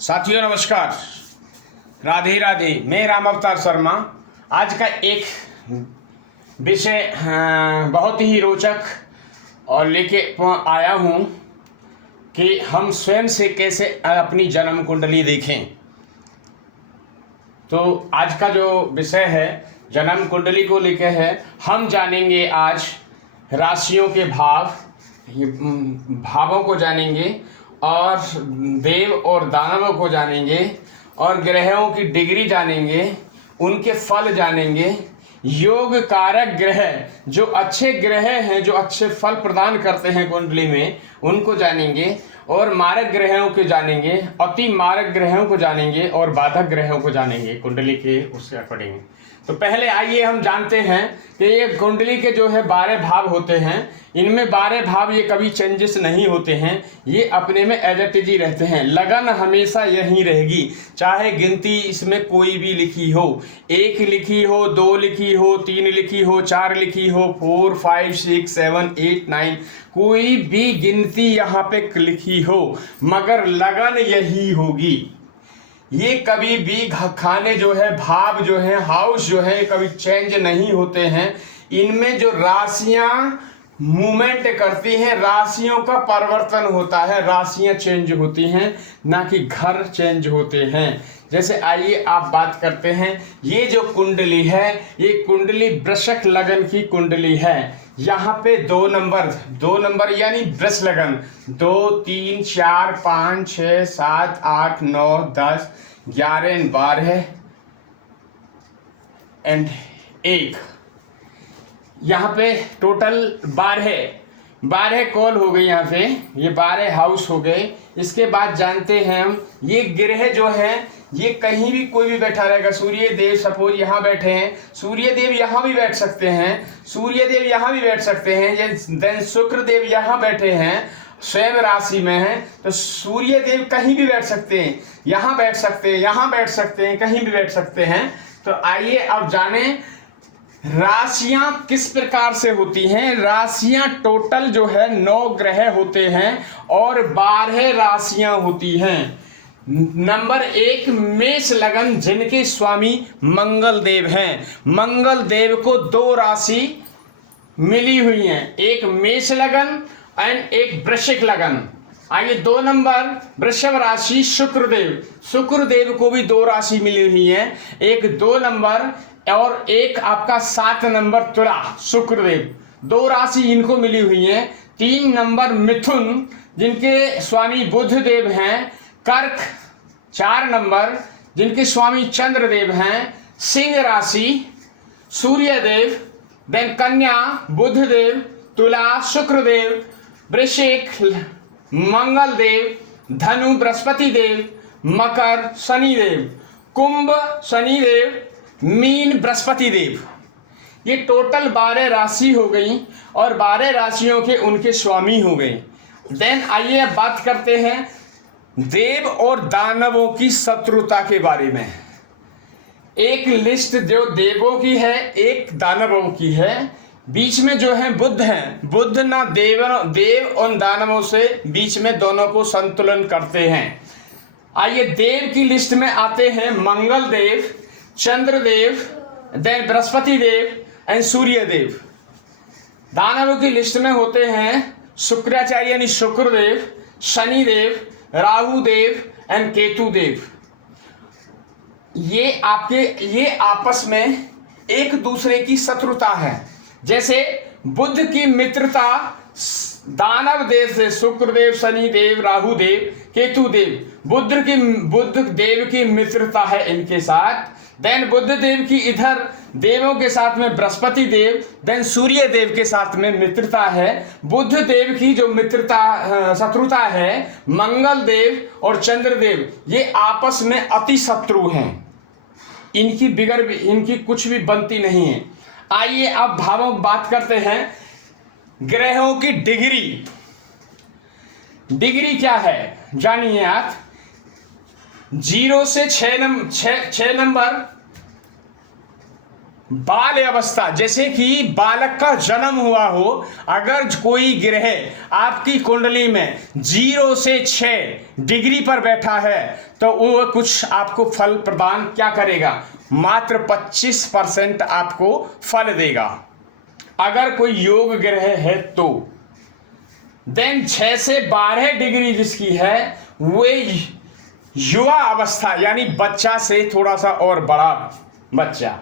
साथियों नमस्कार, राधे राधे। मैं राम अवतार शर्मा। आज का एक विषय बहुत ही रोचक और लेके आया हूँ कि हम स्वयं से कैसे अपनी जन्म कुंडली देखें। तो आज का जो विषय है जन्म कुंडली को लेकर है। हम जानेंगे आज राशियों के भावों को जानेंगे और देव और दानवों को जानेंगे और ग्रहों की डिग्री जानेंगे, उनके फल जानेंगे। योग कारक ग्रह जो अच्छे ग्रह हैं, जो अच्छे फल प्रदान करते हैं कुंडली में, उनको जानेंगे और मारक ग्रहों को जानेंगे, अति मारक ग्रहों को जानेंगे और बाधक ग्रहों को जानेंगे कुंडली के उसके अकॉर्डिंग। तो पहले आइए हम जानते हैं कि ये कुंडली के जो है 12 भाव होते हैं। इनमें 12 भाव ये कभी चेंजेस नहीं होते हैं, ये अपने में एज इट इज ही रहते हैं। लगन हमेशा यही रहेगी, चाहे गिनती इसमें कोई भी लिखी हो, 1 लिखी हो, 2 लिखी हो, 3 लिखी हो, 4 लिखी हो, 4, 5, 6, 7, 8, 9, कोई भी गिनती यहाँ पे लिखी हो, मगर लगन यही होगी। ये कभी भी खाने जो है, भाव जो है, हाउस जो है, कभी चेंज नहीं होते हैं। इनमें जो राशियां मूवमेंट करती हैं, राशियों का परिवर्तन होता है, राशियां चेंज होती हैं, ना कि घर चेंज होते हैं। जैसे आइए आप बात करते हैं, ये जो कुंडली है, ये कुंडली वृश्चिक लगन की कुंडली है। यहाँ पे 2 नंबर यानी वृष लगन 2, 3, 4, 5, 6, 7, 8, 9, 10, 11, 12 एंड 1। यहाँ पे टोटल 12 कॉल हो गई। यहाँ पे ये 12 हाउस हो गए। इसके बाद जानते हैं हम, ये ग्रह जो है ये कहीं भी कोई भी बैठा रहेगा। सूर्य देव सपोज यहाँ बैठे हैं, सूर्य देव यहाँ भी बैठ सकते हैं, सूर्य देव यहाँ भी बैठ सकते हैं। देन शुक्र देव यहाँ बैठे हैं, स्वयं राशि में है, तो सूर्य देव कहीं भी बैठ सकते हैं, यहाँ बैठ सकते हैं, यहाँ बैठ सकते हैं, कहीं भी बैठ सकते हैं। तो आइए अब जाने राशियां किस प्रकार से होती हैं। राशियां टोटल जो है 9 ग्रह होते हैं और 12 राशियां होती हैं। नंबर 1 मेष लगन, जिनके स्वामी मंगल देव हैं। मंगल देव को 2 राशि मिली हुई हैं, एक मेष लगन एंड एक वृश्चिक लगन। आइए 2 नंबर वृषभ राशि शुक्रदेव को भी 2 राशि मिली हुई है, एक 2 नंबर और एक आपका 7 नंबर तुला शुक्रदेव, 2 राशि इनको मिली हुई है। 3 नंबर मिथुन, जिनके स्वामी बुध देव हैं। कर्क 4 नंबर, जिनके स्वामी चंद्रदेव हैं। सिंह राशि सूर्यदेव, देन कन्या बुधदेव, तुला शुक्रदेव, वृश्चिक मंगल देव, धनु बृहस्पति देव, मकर शनिदेव, कुंभ शनिदेव, मीन बृहस्पति देव। ये टोटल 12 राशि हो गई और 12 राशियों के उनके स्वामी हो गए। देन आइए अब बात करते हैं देव और दानवों की शत्रुता के बारे में। एक लिस्ट जो देवों की है, एक दानवों की है। बीच में जो है बुध हैं, बुध ना देव और दानवों से बीच में दोनों को संतुलन करते हैं। आइए देव की लिस्ट में आते हैं मंगल देव, चंद्रदेव, देन बृहस्पति देव एंड सूर्य देव। दानवों की लिस्ट में होते हैं शुक्राचार्य यानी शुक्रदेव, शनिदेव, राहु देव एंड केतु देव। ये आपस में एक दूसरे की शत्रुता है। जैसे बुध की मित्रता दानव देव से शुक्रदेव, शनिदेव, राहु देव, केतु देव, बुध देव की मित्रता है इनके साथ। देन बुध देव की इधर देवों के साथ में बृहस्पति देव, देन सूर्य देव के साथ में मित्रता है। बुध देव की जो मित्रता शत्रुता है मंगल देव और चंद्रदेव, ये आपस में अति शत्रु हैं। इनकी कुछ भी बनती नहीं है। आइए अब भावों की बात करते हैं। ग्रहों की डिग्री क्या है जानिए आप। 0 से 6 नंबर बाल अवस्था, जैसे कि बालक का जन्म हुआ हो, अगर कोई ग्रह आपकी कुंडली में 0 से 6 डिग्री पर बैठा है तो वो कुछ आपको फल प्रदान क्या करेगा, मात्र 25% आपको फल देगा अगर कोई योग ग्रह है तो। देन 6 से 12 डिग्री जिसकी है वे युवा अवस्था, यानी बच्चा से थोड़ा सा और बड़ा बच्चा,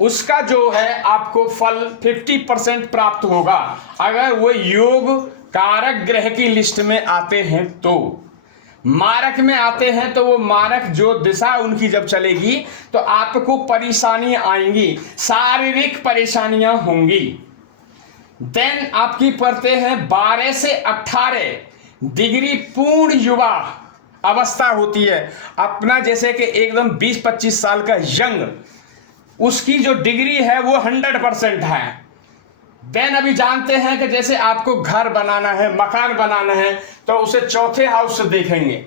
उसका जो है आपको फल 50% प्राप्त होगा अगर वो योग कारक ग्रह की लिस्ट में आते हैं तो। मारक में आते हैं तो वो मारक जो दिशा उनकी जब चलेगी तो आपको परेशानियां आएंगी, शारीरिक परेशानियां होंगी। देन आपकी पढ़ते हैं 12 से 18 डिग्री पूर्ण युवा अवस्था होती है अपना, जैसे कि एकदम 20-25 साल का यंग, उसकी जो डिग्री है वो 100% है। देन अभी जानते हैं कि जैसे आपको घर बनाना है, मकान बनाना है तो उसे चौथे हाउस से देखेंगे,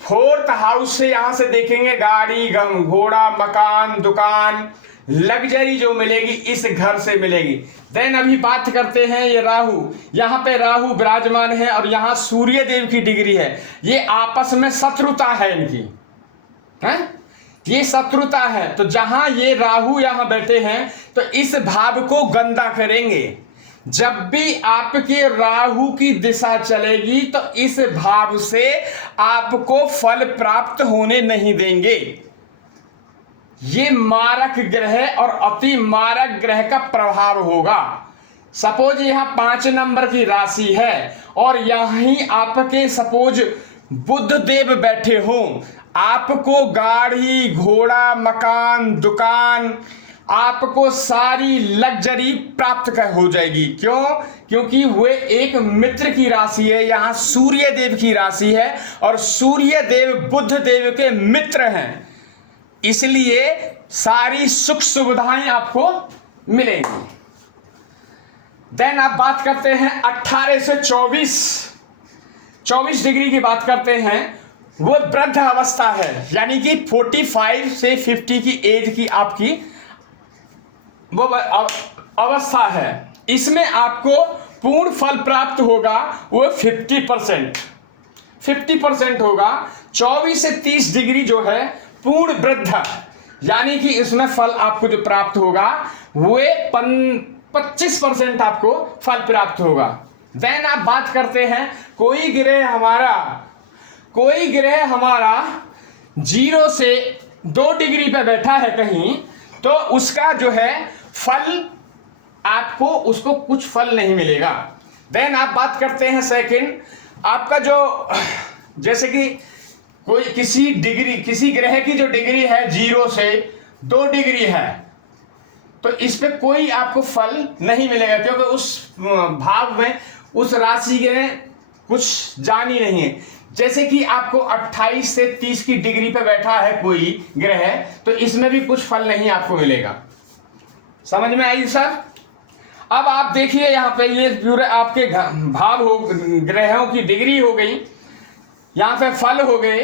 4th हाउस से यहां से देखेंगे, गाड़ी घोड़ा मकान दुकान लग्जरी जो मिलेगी इस घर से मिलेगी। देन अभी बात करते हैं ये राहु, यहाँ पे राहु विराजमान है और यहाँ सूर्य देव की डिग्री है, ये आपस में शत्रुता है इनकी, है ये शत्रुता है। तो जहां ये राहु यहां बैठे हैं तो इस भाव को गंदा करेंगे। जब भी आपके राहु की दिशा चलेगी तो इस भाव से आपको फल प्राप्त होने नहीं देंगे। ये मारक ग्रह और अति मारक ग्रह का प्रभाव होगा। सपोज यहां 5 नंबर की राशि है और यहीं आपके सपोज बुध देव बैठे हों, आपको गाड़ी घोड़ा मकान दुकान आपको सारी लग्जरी प्राप्त हो जाएगी। क्यों? क्योंकि वे एक मित्र की राशि है, यहाँ सूर्य देव की राशि है और सूर्य देव बुध देव के मित्र हैं, इसलिए सारी सुख सुविधाएं आपको मिलेंगी। देन आप बात करते हैं 18 से 24 डिग्री की बात करते हैं, वो वृद्ध अवस्था है, यानी कि 45 से 50 की एज की आपकी वो अवस्था है। इसमें आपको पूर्ण फल प्राप्त होगा वो 50% होगा। 24 से 30 डिग्री जो है पूर्ण वृद्ध, यानी कि इसमें फल आपको जो प्राप्त होगा वो 25% आपको फल प्राप्त होगा। देन आप बात करते हैं कोई ग्रह हमारा 0 से 2 डिग्री पे बैठा है कहीं, तो उसका जो है फल आपको उसको कुछ फल नहीं मिलेगा। देन आप बात करते हैं सेकंड, आपका जो जैसे कि कोई किसी ग्रह की जो डिग्री है 0 से 2 डिग्री है, तो इस पे कोई आपको फल नहीं मिलेगा, क्योंकि उस भाव में उस राशि के कुछ जान ही नहीं है। जैसे कि आपको 28 से 30 की डिग्री पे बैठा है कोई ग्रह, तो इसमें भी कुछ फल नहीं आपको मिलेगा। समझ में आई सर? अब आप देखिए यहाँ पे ये पूरे आपके भाव हो, ग्रहों की डिग्री हो गई, यहाँ पे फल हो गए,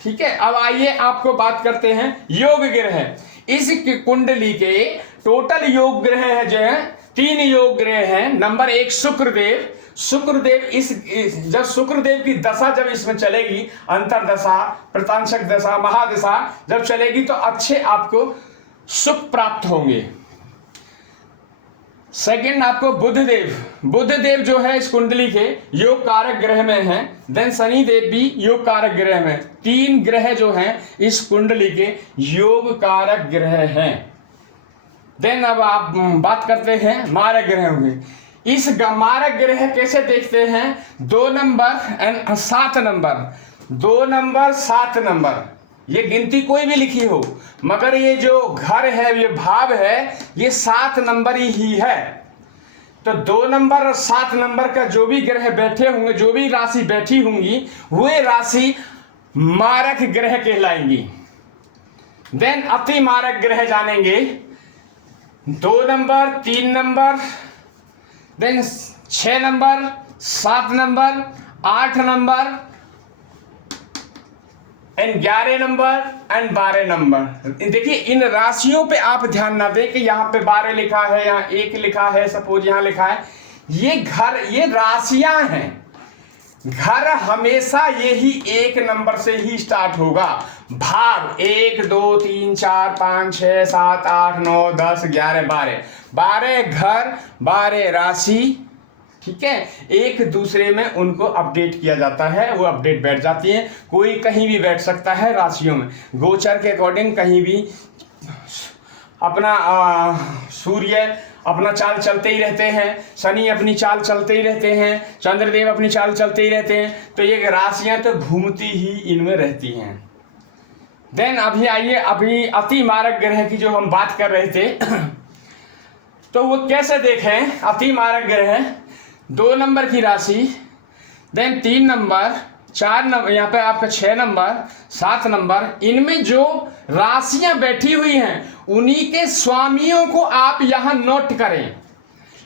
ठीक है। अब आइए आपको बात करते हैं योग ग्रह। इस कुंडली के टोटल योग ग्रह है जो है 3 योग ग्रह हैं। नंबर 1 शुक्रदेव। जब शुक्रदेव की दशा जब इसमें चलेगी, अंतरदशा प्रतांशक दशा महादशा जब चलेगी तो अच्छे आपको सुख प्राप्त होंगे। सेकंड आपको बुधदेव जो है इस कुंडली के योग कारक ग्रह में हैं। देन शनि देव भी योग कारक ग्रह में। 3 ग्रह जो हैं इस कुंडली के योग कारक ग्रह हैं। देन अब आप बात करते हैं मारक ग्रहों की। इस मारक ग्रह कैसे देखते हैं? 2 number and 7 number, 2 number 7 number, ये गिनती कोई भी लिखी हो, मगर ये जो घर है ये भाव है ये 7 नंबर ही है। तो 2 नंबर और 7 नंबर का जो भी ग्रह बैठे होंगे, जो भी राशि बैठी होंगी, वे राशि मारक ग्रह कहलाएंगी। देन अति मारक ग्रह जानेंगे 2 number 3 number, then 6 number 7 number 8 number and 11 number and 12 number. देखिए इन राशियों पे आप ध्यान ना दें कि यहाँ पे 12 लिखा है, यहाँ 1 लिखा है, सपोज यहाँ लिखा है। ये घर, ये राशियां हैं। घर हमेशा यही 1 नंबर से ही स्टार्ट होगा। भाग 1 2 3 4 5 6 7 8 9 10 11 12। 12 घर, 12 राशि, ठीक है, एक दूसरे में उनको अपडेट किया जाता है, वो अपडेट बैठ जाती है। कोई कहीं भी बैठ सकता है राशियों में, गोचर के अकॉर्डिंग कहीं भी अपना सूर्य अपना चाल चलते ही रहते हैं, शनि अपनी चाल चलते ही रहते हैं, चंद्रदेव अपनी चाल चलते ही रहते हैं। तो ये राशियां तो घूमती ही इनमें रहती हैं। देन अभी आइए, अभी अति मारक ग्रह की जो हम बात कर रहे थे तो वो कैसे देखें। अति मारक ग्रह 2 नंबर की राशि, देन 3 नंबर, 4 नंबर, यहाँ पे आपका 6 नंबर, 7 नंबर, इनमें जो राशियां बैठी हुई हैं उन्हीं के स्वामियों को आप यहाँ नोट करें।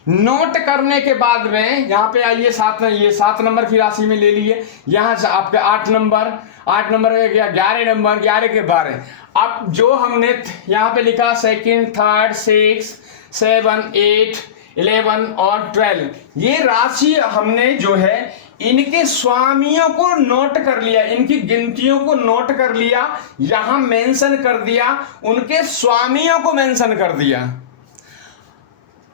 नोट करने के बाद में यहाँ पे आइए, 7 नंबर की राशि में ले लिए, यहाँ से आपके 8 नंबर हो गया, 11 नंबर, 11 के 12। अब जो हमने यहाँ पे लिखा 2nd, 3rd, 6, 7, 8, 11 और 12, ये राशि हमने जो है इनके स्वामियों को नोट कर लिया, इनकी गिनतियों को नोट कर लिया, यहां मेंशन कर दिया, उनके स्वामियों को मेंशन कर दिया।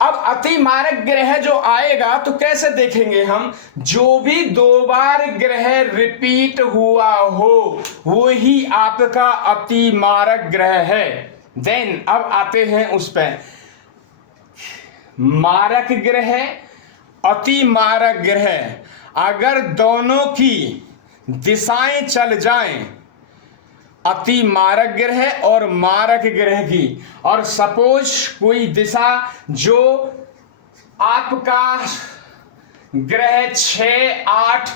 अब अति मारक ग्रह जो आएगा तो कैसे देखेंगे हम, जो भी 2 बार ग्रह रिपीट हुआ हो वो ही आपका अति मारक ग्रह है। देन अब आते हैं उस पर, मारक ग्रह, अति मारक ग्रह, अगर दोनों की दिशाएं चल जाएं, अति मारक ग्रह और मारक ग्रह की, और सपोज कोई दिशा जो आपका ग्रह 6, 8,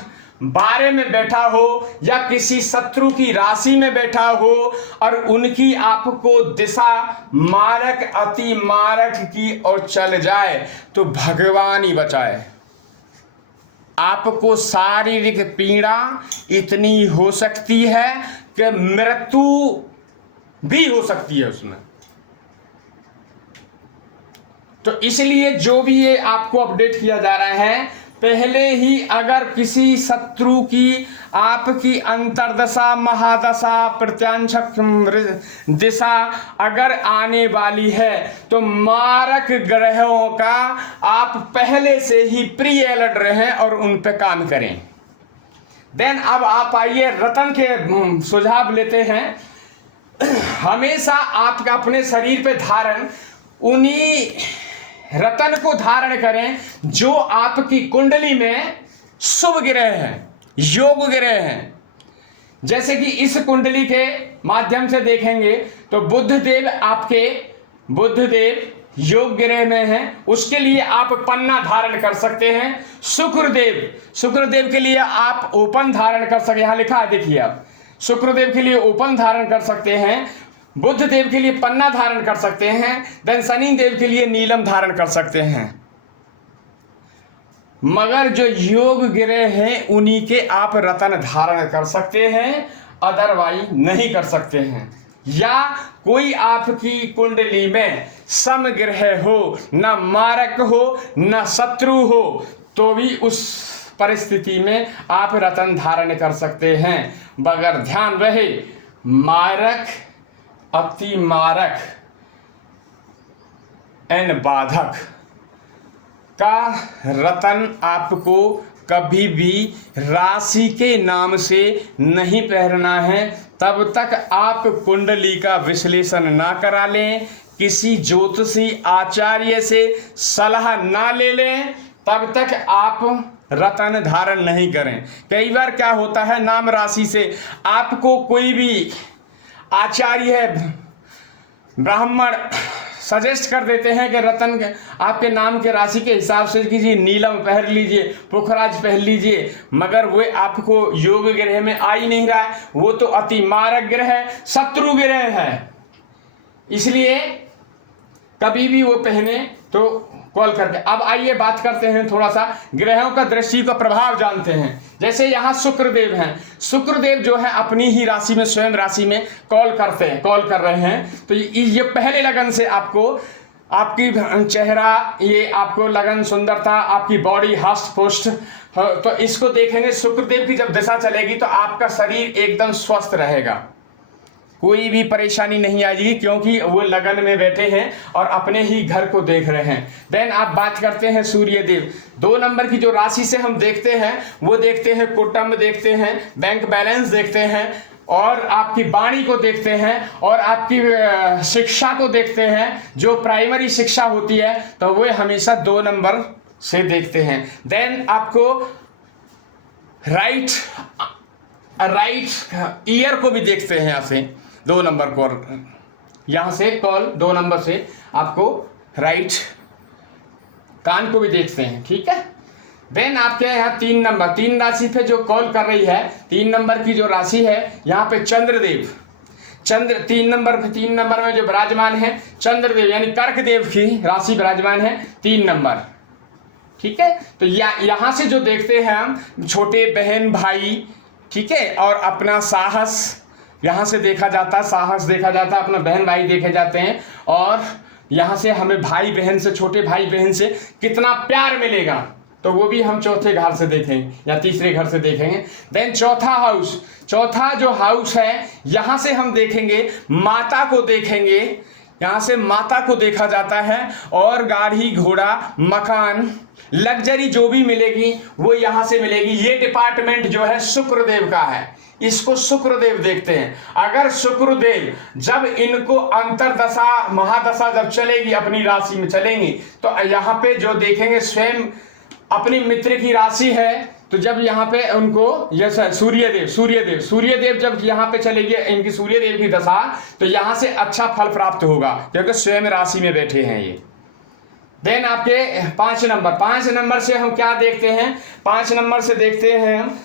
12 में बैठा हो या किसी शत्रु की राशि में बैठा हो और उनकी आपको दिशा मारक, अति मारक की ओर चल जाए तो भगवान ही बचाए। आपको शारीरिक पीड़ा इतनी हो सकती है कि मृत्यु भी हो सकती है उसमें। तो इसलिए जो भी ये आपको अपडेट किया जा रहा है, पहले ही अगर किसी शत्रु की आपकी अंतर्दशा, महादशा, प्रत्यांशक दिशा अगर आने वाली है तो मारक ग्रहों का आप पहले से ही प्री अलर्ट रहें और उन पे काम करें। देन अब आप आइए रतन के सुझाव लेते हैं। हमेशा आपका अपने शरीर पे धारण उन्हीं रतन को धारण करें जो आपकी कुंडली में शुभ ग्रह हैं, योग ग्रह हैं। जैसे कि इस कुंडली के माध्यम से देखेंगे तो बुधदेव योग ग्रह में हैं, उसके लिए आप पन्ना धारण कर सकते हैं। शुक्रदेव के लिए आप ओपन धारण कर सकते हैं, यहां लिखा है देखिए, आप शुक्रदेव के लिए ओपन धारण कर सकते हैं, बुध देव के लिए पन्ना धारण कर सकते हैं, देन शनि देव के लिए नीलम धारण कर सकते हैं। मगर जो योग ग्रह हैं उन्हीं के आप रतन धारण कर सकते हैं, अदरवाइज नहीं कर सकते हैं। या कोई आपकी कुंडली में समग्रह हो, न मारक हो न शत्रु हो, तो भी उस परिस्थिति में आप रतन धारण कर सकते हैं। मगर ध्यान रहे, मारक, अति मारक एंड बाधक का रतन आपको कभी भी राशि के नाम से नहीं पहनना है। तब तक आप कुंडली का विश्लेषण ना करा लें, किसी ज्योतिषी आचार्य से सलाह ना ले लें, तब तक आप रतन धारण नहीं करें। कई बार क्या होता है, नाम राशि से आपको कोई भी आचार्य है, ब्राह्मण सजेस्ट कर देते हैं कि रतन आपके नाम के राशि के हिसाब से कीजिए, नीलम पहन लीजिए, पुखराज पहन लीजिए, मगर वो आपको योग ग्रह में आ ही नहीं रहा है, वो तो अति मारक ग्रह है, शत्रु ग्रह है। इसलिए कभी भी वो पहने तो कॉल करके। अब आइए बात करते हैं थोड़ा सा ग्रहों का दृष्टि का प्रभाव जानते हैं। जैसे यहाँ शुक्रदेव हैं, शुक्रदेव जो है अपनी ही राशि में, स्वयं राशि में कॉल कर रहे हैं, तो ये पहले लगन से आपको आपकी चेहरा, ये आपको लगन, सुंदरता, आपकी बॉडी हष्ट पुष्ट, तो इसको देखेंगे। शुक्रदेव की जब दशा चलेगी तो आपका शरीर एकदम स्वस्थ रहेगा, कोई भी परेशानी नहीं आएगी, क्योंकि वो लगन में बैठे हैं और अपने ही घर को देख रहे हैं। देन आप बात करते हैं सूर्यदेव। 2 नंबर की जो राशि से हम देखते हैं वो देखते हैं कुटुंब देखते हैं, बैंक बैलेंस देखते हैं, और आपकी वाणी को देखते हैं, और आपकी शिक्षा को देखते हैं। जो प्राइमरी शिक्षा होती है तो वो हमेशा 2 नंबर से देखते हैं। देन आपको राइट ईयर को भी देखते हैं, यहाँ से 2 नंबर को, यहाँ से कॉल 2 नंबर से आपको राइट कान को भी देखते हैं, ठीक है। देन आपके यहाँ 3 नंबर, 3 राशि पे जो कॉल कर रही है, 3 नंबर की जो राशि है, यहाँ पे चंद्रदेव, 3 नंबर में जो विराजमान है चंद्रदेव, यानी कर्कदेव की राशि विराजमान है 3 नंबर, ठीक है। तो यहाँ से जो देखते हैं हम छोटे बहन भाई, ठीक है, और अपना साहस यहाँ से देखा जाता है, साहस देखा जाता है, अपना बहन भाई देखे जाते हैं, और यहाँ से हमें भाई बहन से, छोटे भाई बहन से कितना प्यार मिलेगा, तो वो भी हम चौथे घर से देखेंगे या तीसरे घर से देखेंगे। देन चौथा जो हाउस है, यहाँ से हम देखेंगे माता को देखेंगे, यहाँ से माता को देखा जाता है, और गाड़ी घोड़ा मकान लग्जरी जो भी मिलेगी वो यहाँ से मिलेगी। ये डिपार्टमेंट जो है शुक्रदेव का है, इसको शुक्रदेव देखते हैं। अगर शुक्रदेव जब इनको अंतरदशा महादशा जब चलेगी, अपनी राशि में चलेंगी, तो यहाँ पे जो देखेंगे स्वयं अपनी मित्र की राशि है, तो जब यहाँ पे उनको यह सूर्यदेव जब यहाँ पे चलेगी इनकी सूर्यदेव की दशा, तो यहाँ से अच्छा फल प्राप्त होगा, क्योंकि स्वयं राशि में बैठे हैं ये। देन आपके 5 नंबर से हम क्या देखते हैं, 5 नंबर से देखते हैं हम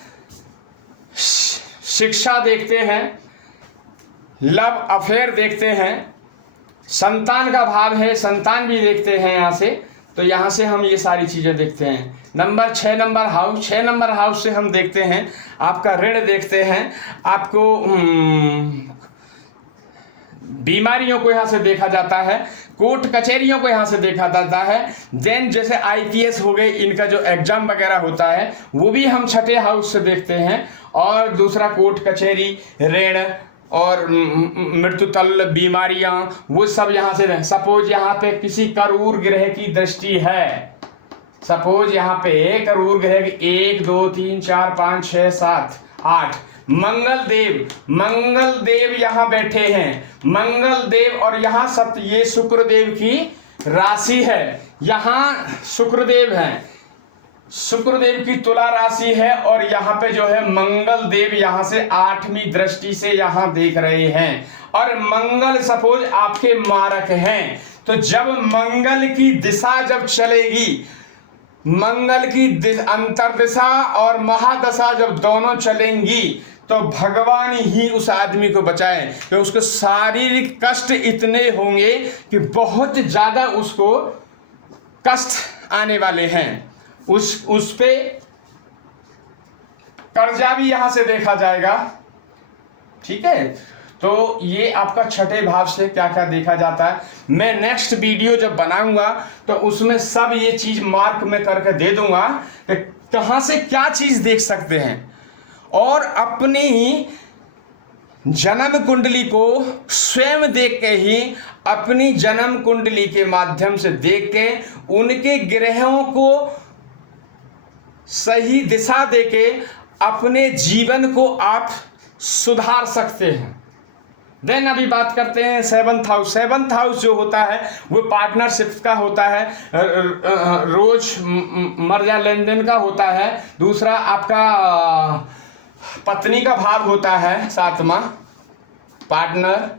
शिक्षा देखते हैं, लव अफेयर देखते हैं, संतान का भाव है, संतान भी देखते हैं यहाँ से, तो यहाँ से हम ये सारी चीज़ें देखते हैं। 6 नंबर हाउस से हम देखते हैं आपका ऋण देखते हैं, आपको बीमारियों को यहाँ से देखा जाता है, कोर्ट कचहरियों को यहाँ से देखा जाता है। देन जैसे IPS हो गए, इनका जो एग्जाम वगैरह होता है वो भी हम 6ठे हाउस से देखते हैं, और दूसरा कोर्ट कचहरी, ऋण और मृत्युतल बीमारियां, वो सब यहाँ से। सपोज यहाँ पे किसी करूर ग्रह की दृष्टि है, सपोज यहाँ पे करूर ग्रह की 1 2 3 4 5 6 7 8 मंगल देव यहाँ बैठे हैं, मंगल देव, और यहाँ ये शुक्रदेव की राशि है, यहाँ शुक्रदेव है, शुक्रदेव की तुला राशि है, और यहाँ पे जो है मंगल देव यहाँ से 8वीं दृष्टि से यहाँ देख रहे हैं, और मंगल सपोज आपके मारक हैं। तो जब मंगल की दिशा जब चलेगी, मंगल की अंतरदिशा और महादशा जब दोनों चलेंगी, तो भगवान ही उस आदमी को बचाए, तो उसको शारीरिक कष्ट इतने होंगे कि बहुत ज्यादा उसको कष्ट आने वाले हैं। उस पे कर्जा भी यहां से देखा जाएगा, ठीक है। तो ये आपका 6ठे भाव से क्या क्या देखा जाता है, मैं नेक्स्ट वीडियो जब बनाऊंगा तो उसमें सब ये चीज मार्क में करके दे दूंगा कि कहां से क्या चीज देख सकते हैं, और अपनी जन्म कुंडली को स्वयं देख के ही, अपनी जन्म कुंडली के माध्यम से देख के उनके ग्रहों को सही दिशा देके अपने जीवन को आप सुधार सकते हैं। देन अभी बात करते हैं 7th हाउस जो होता है वो पार्टनरशिप का होता है, रोज मर्जा लेन देन का होता है। दूसरा आपका पत्नी का भाव होता है, 7वां पार्टनर,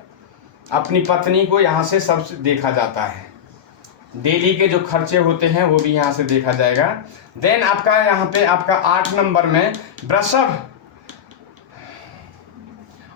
अपनी पत्नी को यहाँ से सब देखा जाता है। डेली के जो खर्चे होते हैं वो भी यहाँ से देखा जाएगा। देन आपका यहाँ पे आपका 8 नंबर में वृषभ,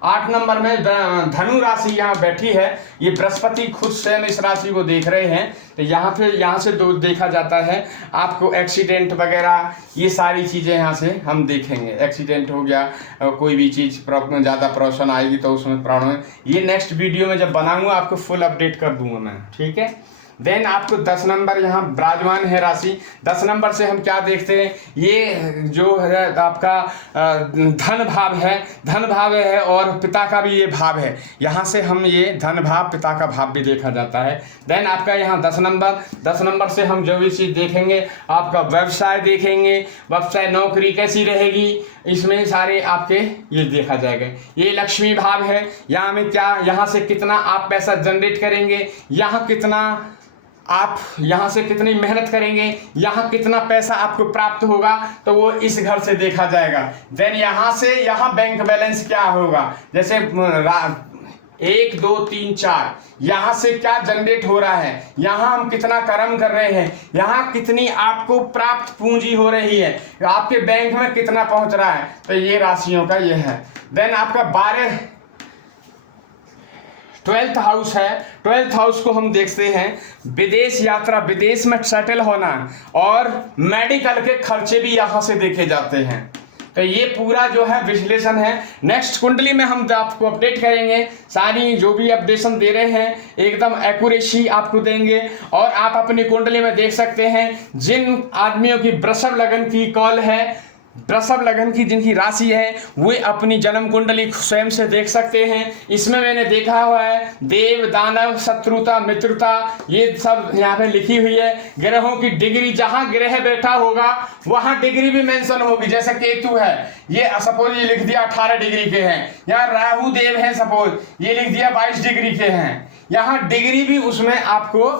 8 नंबर में धनु राशि यहाँ बैठी है। ये बृहस्पति खुद स्वयं इस राशि को देख रहे हैं। तो यहाँ से देखा जाता है आपको एक्सीडेंट वगैरह, ये सारी चीज़ें यहाँ से हम देखेंगे। एक्सीडेंट हो गया, कोई भी चीज़ ज़्यादा प्रॉब्लम आएगी तो उसमें प्रॉब्लम है। ये नेक्स्ट वीडियो में जब बनाऊंगा आपको फुल अपडेट कर दूंगा मैं, ठीक है। देन आपको 10 नंबर यहाँ विराजमान है राशि। 10 नंबर से हम क्या देखते हैं, ये जो है आपका धन भाव है, धन भाव है और पिता का भी ये भाव है। यहाँ से हम ये धन भाव, पिता का भाव भी देखा जाता है। देन आपका यहाँ 10 नंबर से हम जो भी चीज़ देखेंगे, आपका व्यवसाय देखेंगे, व्यवसाय नौकरी कैसी रहेगी, इसमें सारे आपके ये देखा जाएगा। ये लक्ष्मी भाव है, यहाँ में क्या, यहाँ से कितना आप पैसा जनरेट करेंगे, यहाँ कितना आप यहाँ से कितनी मेहनत करेंगे, यहाँ कितना पैसा आपको प्राप्त होगा, तो वो इस घर से देखा जाएगा। देन यहाँ से यहाँ बैंक बैलेंस क्या होगा, जैसे 1 2 3 4, यहाँ से क्या जनरेट हो रहा है, यहाँ हम कितना कर्म कर रहे हैं, यहाँ कितनी आपको प्राप्त पूंजी हो रही है, आपके बैंक में कितना पहुंच रहा है। तो ये राशियों का ये है। देन आपका 12th हाउस है। 12th हाउस को हम देखते हैं विदेश यात्रा, विदेश में सेटल होना और मेडिकल के खर्चे भी यहाँ से देखे जाते हैं। तो ये पूरा जो है विश्लेषण है। नेक्स्ट कुंडली में हम आपको अपडेट करेंगे, सारी जो भी अपडेशन दे रहे हैं एकदम एक्यूरेसी आपको देंगे। और आप अपनी कुंडली में देख सकते हैं जिन आदमियों की वृषभ लगन की कॉल है, वृषभ लगन की जिनकी राशि है, वे अपनी जन्म कुंडली स्वयं से देख सकते हैं। इसमें मैंने देखा हुआ है देव दानव शत्रुता मित्रता, ये सब यहाँ पे लिखी हुई है। ग्रहों की डिग्री, जहाँ ग्रह बैठा होगा वहाँ डिग्री भी मेंशन होगी। जैसे केतु है, ये सपोज ये लिख दिया 18 डिग्री के हैं। यहाँ राहु देव है, सपोज ये लिख दिया 22 डिग्री के हैं। यहाँ डिग्री भी उसमें आपको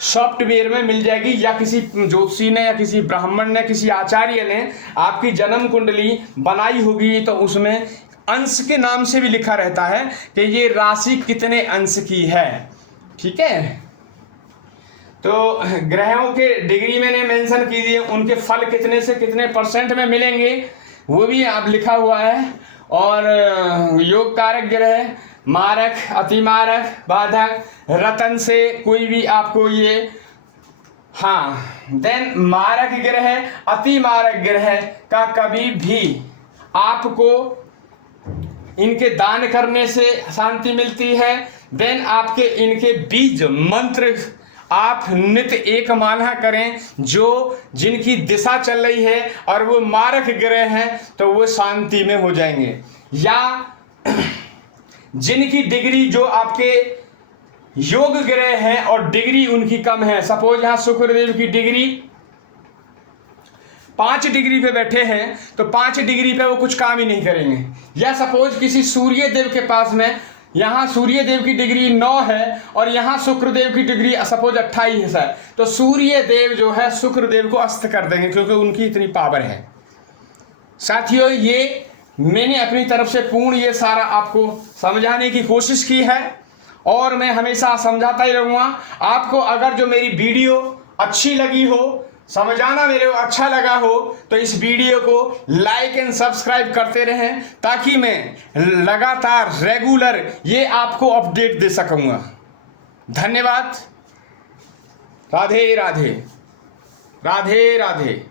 सॉफ्टवेयर में मिल जाएगी, या किसी ज्योतिषी ने या किसी ब्राह्मण ने, किसी आचार्य ने आपकी जन्म कुंडली बनाई होगी, तो उसमें अंश के नाम से भी लिखा रहता है कि ये राशि कितने अंश की है, ठीक है। तो ग्रहों के डिग्री मैंने मेंशन की दी, उनके फल कितने से कितने % में मिलेंगे वो भी आप लिखा हुआ है। और योग कारक ग्रह, मारक, अतिमारक, बाधक, रतन से कोई भी आपको ये, हाँ। देन मारक ग्रह, अतिमारक ग्रह का कभी भी आपको इनके दान करने से शांति मिलती है। देन आपके इनके बीज मंत्र आप नित्य एक माला करें, जो जिनकी दिशा चल रही है और वो मारक ग्रह हैं तो वो शांति में हो जाएंगे। या जिनकी डिग्री जो आपके योग ग्रह हैं और डिग्री उनकी कम है, सपोज यहाँ शुक्रदेव की डिग्री 5 डिग्री पे बैठे हैं, तो 5 डिग्री पे वो कुछ काम ही नहीं करेंगे। या सपोज किसी सूर्य देव के पास में, यहाँ सूर्य देव की डिग्री 9 है और यहाँ शुक्रदेव की डिग्री सपोज 28 है, तो सूर्य देव जो है शुक्रदेव को अस्त कर देंगे, क्योंकि उनकी इतनी पावर है। साथियों, ये मैंने अपनी तरफ से पूर्ण ये सारा आपको समझाने की कोशिश की है और मैं हमेशा समझाता ही रहूँगा। आपको अगर जो मेरी वीडियो अच्छी लगी हो, समझाना मेरे को अच्छा लगा हो, तो इस वीडियो को लाइक एंड सब्सक्राइब करते रहें, ताकि मैं लगातार रेगुलर ये आपको अपडेट दे सकूँगा। धन्यवाद। राधे राधे, राधे राधे।